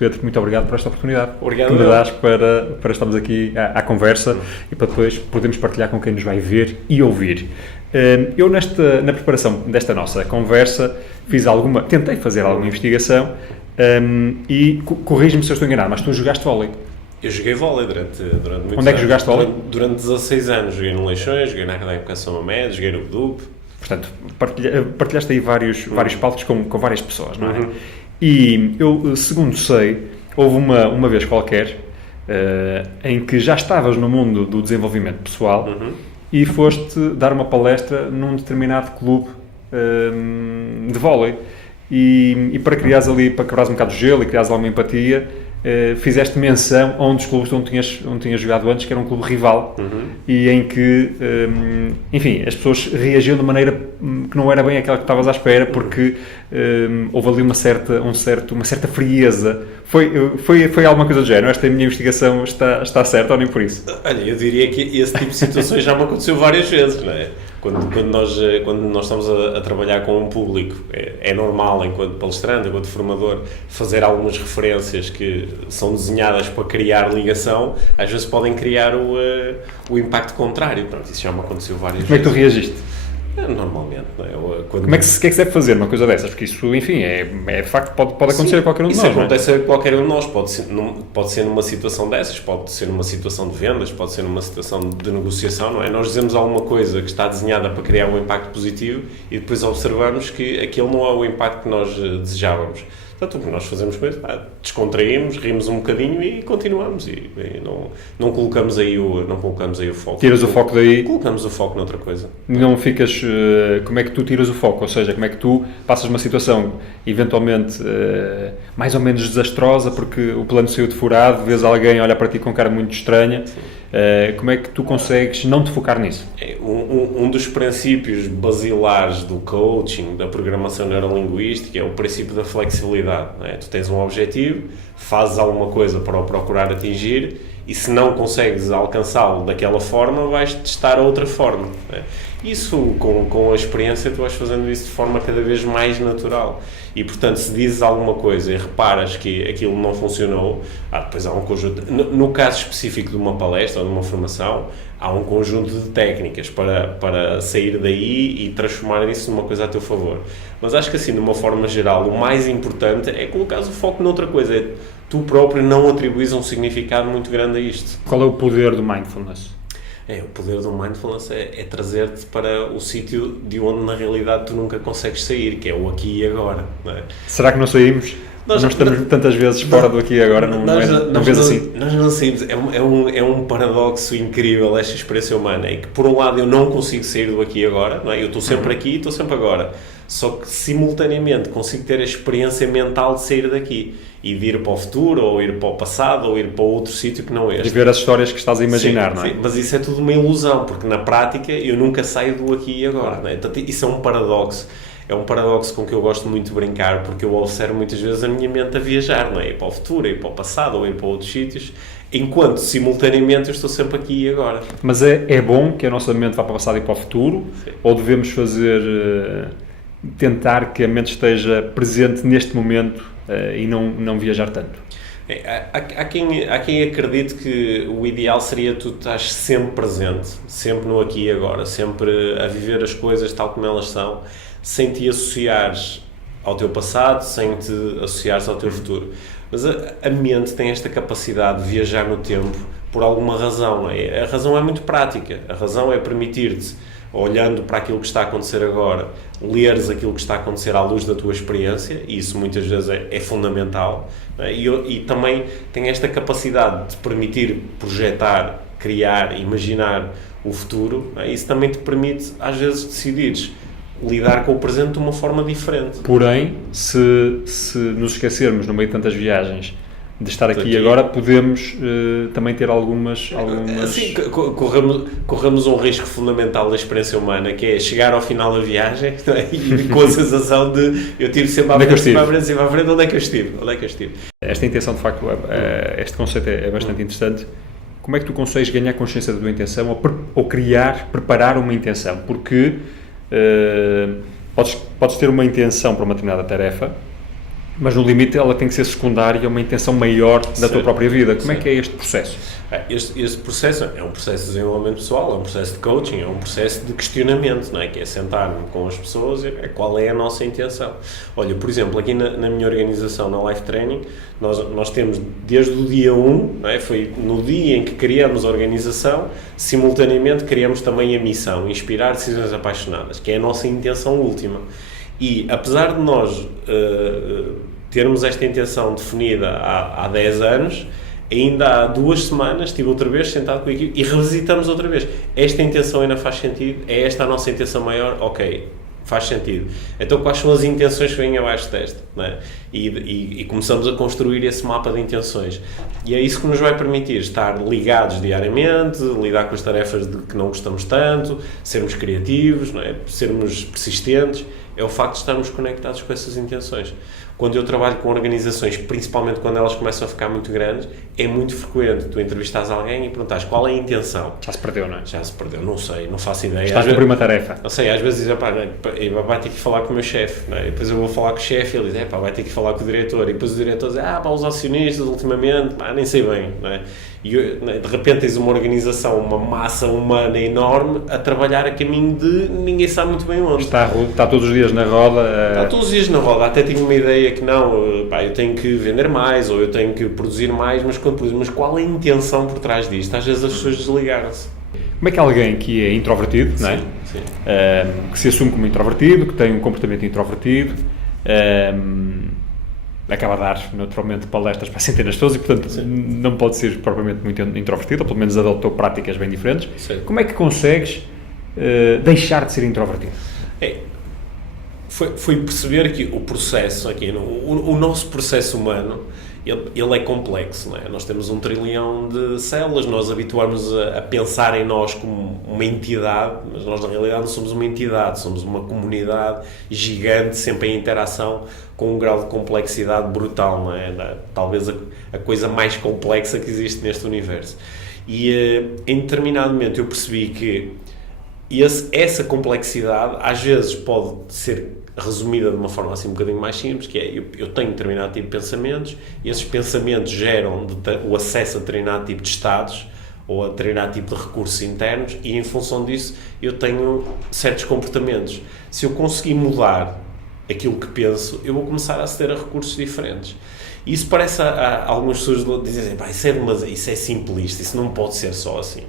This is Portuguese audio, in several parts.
Pedro, muito obrigado por esta oportunidade Obrigado, que me dás para estarmos aqui à conversa e para depois podermos partilhar com quem nos vai ver e ouvir. Eu, na preparação desta nossa conversa, tentei fazer alguma investigação e corrige-me se eu estou enganado, mas tu jogaste vôlei. Eu joguei vôlei durante muitos anos. Onde é que jogaste vôlei? Durante 16 anos. Joguei no Leixões, joguei na Académica São Mamede, joguei no BDUP. Portanto, partilhaste aí vários palcos com várias pessoas, não é? E eu, segundo sei, houve uma vez qualquer em que já estavas no mundo do desenvolvimento pessoal e foste dar uma palestra num determinado clube de vôlei. E para criares ali, para quebrares um bocado de gelo e criares alguma empatia, fizeste menção a um dos clubes onde tinhas jogado antes, que era um clube rival, e em que, enfim, as pessoas reagiam de maneira que não era bem aquela que estavas à espera, porque houve ali uma certa frieza. Foi alguma coisa do género? Esta minha investigação está certa ou nem por isso? Olha, eu diria que esse tipo de situações já me aconteceu várias vezes, não é? Quando nós estamos a trabalhar com um público, é normal, enquanto palestrante, enquanto formador, fazer algumas referências que são desenhadas para criar ligação, às vezes podem criar o impacto contrário. Pronto, isso já me aconteceu várias vezes. Como é que tu reagiste? Normalmente, não é? Como é que se deve fazer uma coisa dessas? Porque isso, enfim, de facto, pode acontecer a qualquer um de nós. Isso acontece a qualquer um de nós. Pode ser numa situação dessas, pode ser numa situação de vendas, pode ser numa situação de negociação, não é? Nós dizemos alguma coisa que está desenhada para criar um impacto positivo e depois observamos que aquele não é o impacto que nós desejávamos. Portanto, o que nós fazemos com isso, descontraímos, rimos um bocadinho e continuamos. E não colocamos aí o foco. Tiras o foco daí? Colocamos o foco noutra coisa. Não ficas... como é que tu tiras o foco? Ou seja, como é que tu passas uma situação, eventualmente, mais ou menos desastrosa, porque o plano saiu de furado, vês alguém olhar para ti com cara muito estranha. Como é que tu consegues não te focar nisso? Um dos princípios basilares do coaching, da programação neurolinguística, é o princípio da flexibilidade. Não é? Tu tens um objetivo, fazes alguma coisa para o procurar atingir e se não consegues alcançá-lo daquela forma, vais testar outra forma. Não é? Isso, com a experiência, tu vais fazendo isso de forma cada vez mais natural. E, portanto, se dizes alguma coisa e reparas que aquilo não funcionou, depois há um conjunto... No caso específico de uma palestra ou de uma formação, há um conjunto de técnicas para sair daí e transformar isso numa coisa a teu favor. Mas acho que, assim, de uma forma geral, o mais importante é colocar o foco noutra coisa. É tu próprio não atribuis um significado muito grande a isto. Qual é o poder do mindfulness? O poder do mindfulness é trazer-te para o sítio de onde na realidade tu nunca consegues sair, que é o aqui e agora. Não é? Será que não saímos? Nós estamos tantas vezes fora do aqui e agora, não vês assim? Nós não saímos. É um paradoxo incrível esta experiência humana, é que por um lado eu não consigo sair do aqui e agora, não é? Eu estou sempre aqui e estou sempre agora, só que simultaneamente consigo ter a experiência mental de sair daqui e de ir para o futuro, ou ir para o passado, ou ir para outro sítio que não é este. E ver as histórias que estás a imaginar, não é? Sim, mas isso é tudo uma ilusão, porque na prática eu nunca saio do aqui e agora. Não é? Então, isso é um paradoxo. É um paradoxo com que eu gosto muito de brincar, porque eu observo muitas vezes a minha mente a viajar, não é? Ir para o futuro, ir para o passado, ou ir para outros sítios, enquanto simultaneamente eu estou sempre aqui e agora. Mas é bom que a nossa mente vá para o passado e para o futuro? Sim. Ou devemos tentar que a mente esteja presente neste momento e não viajar tanto? Há quem acredite que o ideal seria tu estás sempre presente, sempre no aqui e agora, sempre a viver as coisas tal como elas são, sem te associares ao teu passado, sem te associares ao teu futuro. Mas a mente tem esta capacidade de viajar no tempo por alguma razão. A razão é muito prática. A razão é permitir-te, olhando para aquilo que está a acontecer agora, leres aquilo que está a acontecer à luz da tua experiência, e isso muitas vezes é fundamental. E também tem esta capacidade de permitir projetar, criar, imaginar o futuro. Isso também te permite, às vezes, decidires lidar com o presente de uma forma diferente. Porém, se nos esquecermos no meio de tantas viagens de estar aqui agora, podemos também ter algumas... Sim, corremos um risco fundamental da experiência humana, que é chegar ao final da viagem e com a sensação de eu tiro sempre à frente, para a frente, onde é que eu estive? Esta intenção, de facto, este conceito é bastante interessante. Como é que tu consegues ganhar consciência da tua intenção ou preparar uma intenção? Porque podes ter uma intenção para uma determinada tarefa, Mas no limite ela tem que ser secundária a uma intenção maior da tua própria vida. Como é que é este processo? Este processo é um processo de desenvolvimento pessoal, é um processo de coaching, é um processo de questionamento, não é? Que é sentar-me com as pessoas e qual é a nossa intenção. Olha, por exemplo, aqui na minha organização, na Life Training, nós temos desde o dia 1, não é? Foi no dia em que criamos a organização, simultaneamente criamos também a missão, inspirar decisões apaixonadas, que é a nossa intenção última. E apesar de nós termos esta intenção definida há 10 anos, ainda há 2 semanas estive outra vez sentado com a equipe e revisitamos outra vez. Esta intenção ainda faz sentido? É esta a nossa intenção maior? Ok, faz sentido. Então quais são as intenções que vêm abaixo desta? Não é? E começamos a construir esse mapa de intenções. E é isso que nos vai permitir estar ligados diariamente, lidar com as tarefas de que não gostamos tanto, sermos criativos, não é? Sermos persistentes. É o facto de estarmos conectados com essas intenções. Quando eu trabalho com organizações, principalmente quando elas começam a ficar muito grandes, é muito frequente tu entrevistares alguém e perguntares qual é a intenção. Já se perdeu, não é? Já se perdeu, não sei, não faço ideia. Estás a cumprir uma tarefa. Não sei, às vezes diz, vai ter que falar com o meu chefe, não é? E depois eu vou falar com o chefe e ele diz, vai ter que falar com o diretor. E depois o diretor diz, os acionistas ultimamente, nem sei bem, não é? E de repente tens uma organização, uma massa humana enorme a trabalhar a caminho de ninguém sabe muito bem onde. Está todos os dias na roda. Está todos os dias na roda. Até tinha uma ideia que não, eu tenho que vender mais ou eu tenho que produzir mais, mas qual é a intenção por trás disto? Às vezes as pessoas desligaram-se. Como é que alguém que é introvertido, sim, não é? Sim. Que se assume como introvertido, que tem um comportamento introvertido, acaba a dar naturalmente palestras para centenas de pessoas e, portanto, não pode ser propriamente muito introvertido, ou pelo menos adotou práticas bem diferentes. Sim. Como é que consegues deixar de ser introvertido? Foi perceber que o processo, aqui, o nosso processo humano, ele é complexo, não é? Nós temos 1 trilhão de células, nós habituamos a pensar em nós como uma entidade, mas nós na realidade não somos uma entidade, somos uma comunidade gigante, sempre em interação, com um grau de complexidade brutal, não é? Talvez a coisa mais complexa que existe neste universo. E em determinado momento eu percebi que essa complexidade às vezes pode ser resumida de uma forma assim um bocadinho mais simples, que é, eu tenho determinado tipo de pensamentos e esses pensamentos geram o acesso a determinado tipo de estados ou a determinado tipo de recursos internos e em função disso eu tenho certos comportamentos. Se eu conseguir mudar aquilo que penso, eu vou começar a aceder a recursos diferentes. E isso parece a algumas pessoas dizem, isso é simplista, isso não pode ser só assim.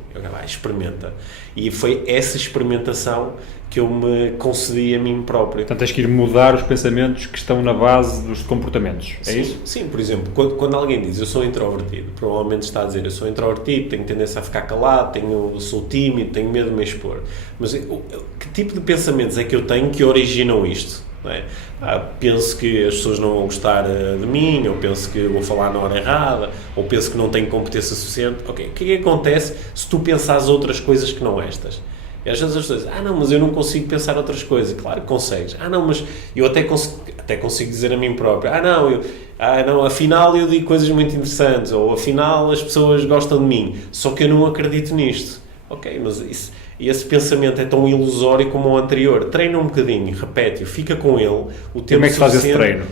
Experimenta. E foi essa experimentação que eu me concedi a mim próprio. Portanto, tens que ir mudar os pensamentos que estão na base dos comportamentos, é sim, isso? Sim, por exemplo, quando alguém diz eu sou introvertido, provavelmente está a dizer eu sou introvertido, tenho tendência a ficar calado, sou tímido, tenho medo de me expor. Mas que tipo de pensamentos é que eu tenho que originam isto? Não é? Penso que as pessoas não vão gostar de mim, ou penso que vou falar na hora errada, ou penso que não tenho competência suficiente. Ok, o que é que acontece se tu pensares outras coisas que não estas? E às vezes as pessoas dizem, não, mas eu não consigo pensar outras coisas. Claro que consegues. Não, mas eu até consigo dizer a mim próprio, não, afinal eu digo coisas muito interessantes, ou afinal as pessoas gostam de mim, só que eu não acredito nisto. Ok, mas esse pensamento é tão ilusório como o anterior. Treina um bocadinho, repete-o, fica com ele o tempo suficiente. Como é que faz esse treino?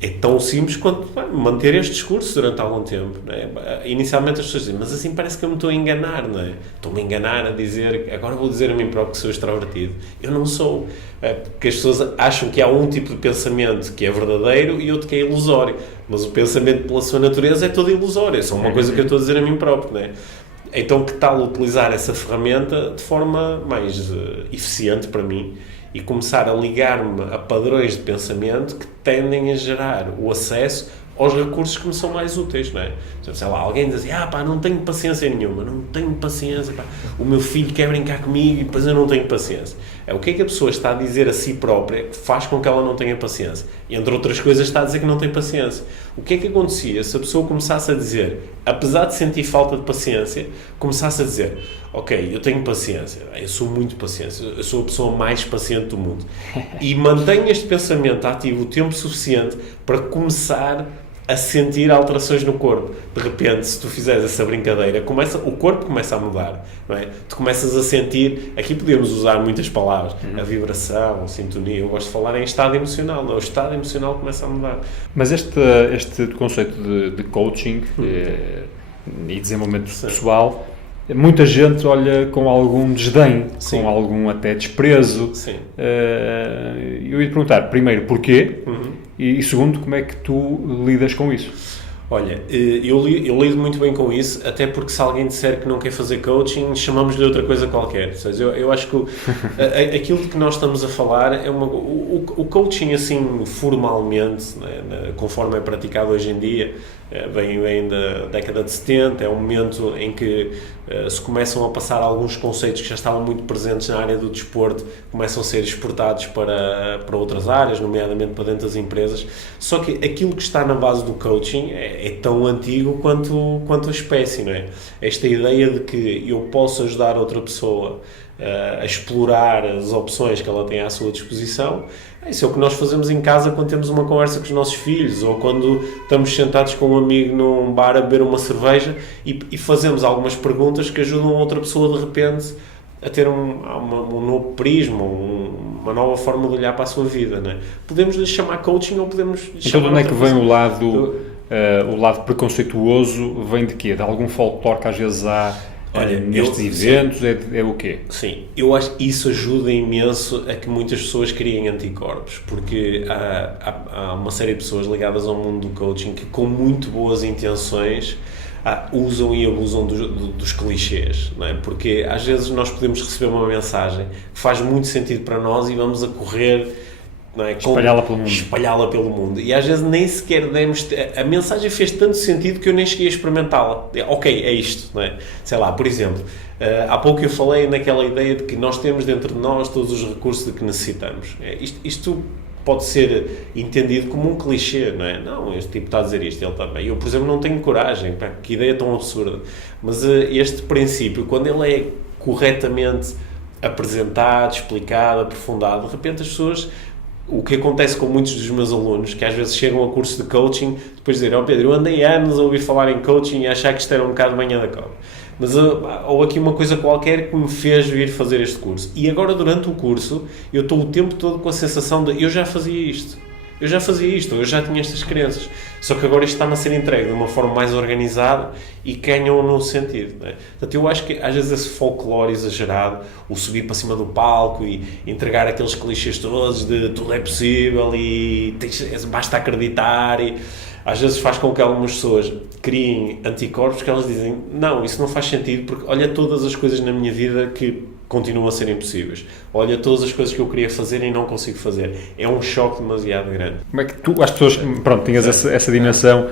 É tão simples quanto manter este discurso durante algum tempo. Não é? Inicialmente as pessoas dizem, mas assim parece que eu me estou a enganar, não é? Estou-me a enganar a dizer, agora vou dizer a mim próprio que sou extrovertido. Eu não sou. Porque as pessoas acham que há um tipo de pensamento que é verdadeiro e outro que é ilusório. Mas o pensamento, pela sua natureza, é todo ilusório. É só uma coisa que eu estou a dizer a mim próprio, não é? Então, que tal utilizar essa ferramenta de forma mais eficiente para mim e começar a ligar-me a padrões de pensamento que tendem a gerar o acesso aos recursos que me são mais úteis, não é? Sei lá, alguém diz assim, não tenho paciência nenhuma, não tenho paciência, o meu filho quer brincar comigo e depois eu não tenho paciência. O que é que a pessoa está a dizer a si própria que faz com que ela não tenha paciência? E, entre outras coisas, está a dizer que não tem paciência. O que é que acontecia se a pessoa começasse a dizer, apesar de sentir falta de paciência, começasse a dizer, ok, eu tenho paciência, eu sou muito paciente, eu sou a pessoa mais paciente do mundo. E mantenho este pensamento ativo o tempo suficiente para começar a sentir alterações no corpo. De repente, se tu fizeres essa brincadeira, o corpo começa a mudar, não é? Tu começas a sentir, aqui podemos usar muitas palavras, a vibração, a sintonia, eu gosto de falar em estado emocional, não? O estado emocional começa a mudar. Mas este conceito de coaching e desenvolvimento pessoal, muita gente olha com algum desdém, com algum até desprezo. Sim. Eu ia te perguntar, primeiro, porquê? E segundo, como é que tu lidas com isso? Olha, eu lido muito bem com isso, até porque se alguém disser que não quer fazer coaching, chamamos-lhe outra coisa qualquer. Ou seja, eu acho que aquilo de que nós estamos a falar é o coaching, assim, formalmente, né, conforme é praticado hoje em dia, vem da década de 70, é um momento em que se começam a passar alguns conceitos que já estavam muito presentes na área do desporto, começam a ser exportados para outras áreas, nomeadamente para dentro das empresas. Só que aquilo que está na base do coaching é tão antigo quanto a espécie, não é? Esta ideia de que eu posso ajudar outra pessoa a explorar as opções que ela tem à sua disposição. Isso é o que nós fazemos em casa quando temos uma conversa com os nossos filhos, ou quando estamos sentados com um amigo num bar a beber uma cerveja e fazemos algumas perguntas que ajudam outra pessoa de repente a ter um novo prisma, uma nova forma de olhar para a sua vida, não é? Podemos lhe chamar coaching ou podemos lhe chamar... Então de onde é que vem o lado preconceituoso? Vem de quê? De algum folclore que às vezes há... Olha, nestes eventos, é o quê? Sim, eu acho que isso ajuda imenso a que muitas pessoas criem anticorpos, porque há uma série de pessoas ligadas ao mundo do coaching que, com muito boas intenções, usam e abusam dos clichês, não é? Porque às vezes nós podemos receber uma mensagem que faz muito sentido para nós e vamos a correr... Não é? Espalhá-la pelo mundo. E às vezes nem sequer demos... A mensagem fez tanto sentido que eu nem cheguei a experimentá-la. Ok, é isto, não é? Sei lá, por exemplo, há pouco eu falei naquela ideia de que nós temos dentro de nós todos os recursos de que necessitamos. Isto pode ser entendido como um clichê, não é? Não, este tipo está a dizer isto, ele também. Eu, por exemplo, não tenho coragem. Pá, que ideia tão absurda. Mas este princípio, quando ele é corretamente apresentado, explicado, aprofundado, de repente as pessoas... O que acontece com muitos dos meus alunos, que às vezes chegam a curso de coaching, depois dizem, Pedro, eu andei anos a ouvir falar em coaching e a achar que isto era um bocado manhã da cobra. Mas houve aqui uma coisa qualquer que me fez vir fazer este curso. E agora, durante o curso, eu estou o tempo todo com a sensação de, eu já fazia isto, eu já tinha estas crenças. Só que agora isto está-me a ser entregue de uma forma mais organizada e ganha um novo sentido. Não é? Portanto, eu acho que às vezes esse folclore exagerado, o subir para cima do palco e entregar aqueles clichês todos de tudo é possível e basta acreditar, e às vezes faz com que algumas pessoas criem anticorpos que elas dizem, não, isso não faz sentido porque olha todas as coisas na minha vida que continuam a ser impossíveis. Olha todas as coisas que eu queria fazer e não consigo fazer. É um choque demasiado grande. Como é que tu, as pessoas, pronto, tinhas essa dimensão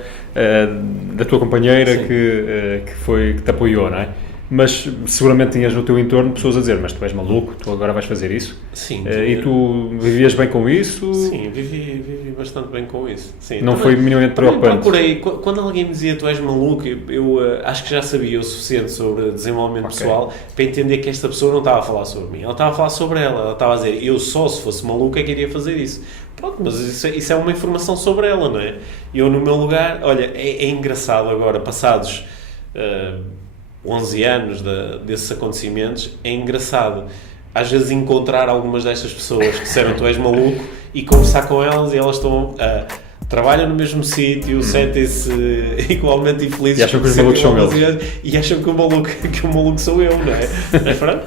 da tua companheira que te apoiou, não é? Mas seguramente tinhas no teu entorno pessoas a dizer, mas tu és maluco, tu agora vais fazer isso? Sim. E tu vivias bem com isso? Sim, vivi bastante bem com isso. Sim, não foi minimamente preocupante? Procurei, quando alguém me dizia tu és maluco, eu acho que já sabia o suficiente sobre desenvolvimento pessoal para entender que esta pessoa não estava a falar sobre mim, ela estava a falar sobre ela estava a dizer, eu só se fosse maluco é que iria fazer isso. Pronto, mas isso é uma informação sobre ela, não é? Eu no meu lugar, olha, é engraçado agora, passados 11 anos desses acontecimentos, é engraçado às vezes encontrar algumas destas pessoas que disseram tu és maluco e conversar com elas e elas trabalham no mesmo sítio, sentem-se igualmente infelizes e acham que os malucos são eles e acham que o maluco sou eu, não é? É pronto.